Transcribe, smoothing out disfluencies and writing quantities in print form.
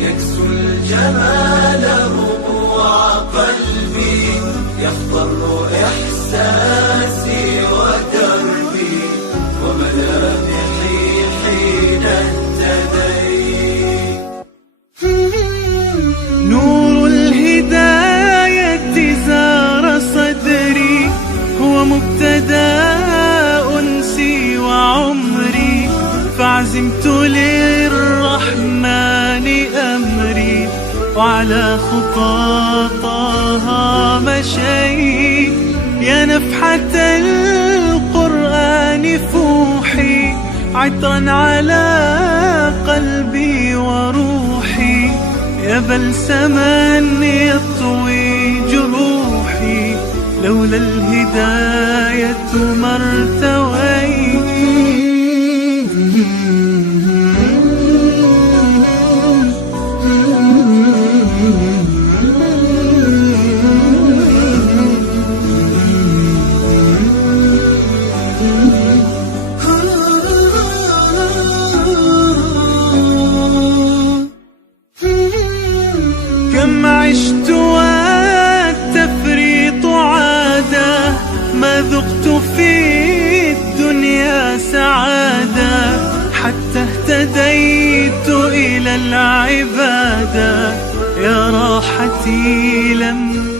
يكسو الجمال ربوع قلبي، يخضر إحساسي ودربي وملامحي حين اهتديت. نور الهداية زار صدري، هو مبتدأ أنسي وعمري، فعزمت للرحمن أمري، وعلى خطى طه مشيت. يا نفحة القرآن فوحي، عطرا على قلبي وروحي، يا بلسما يطوي جروحي، لولا الهداية ما ارتويت. كم عشت والتفريط عادة، ما ذقت في الدنيا سعادة، حتى اهتديت إلى العبادة. يا راحتي لم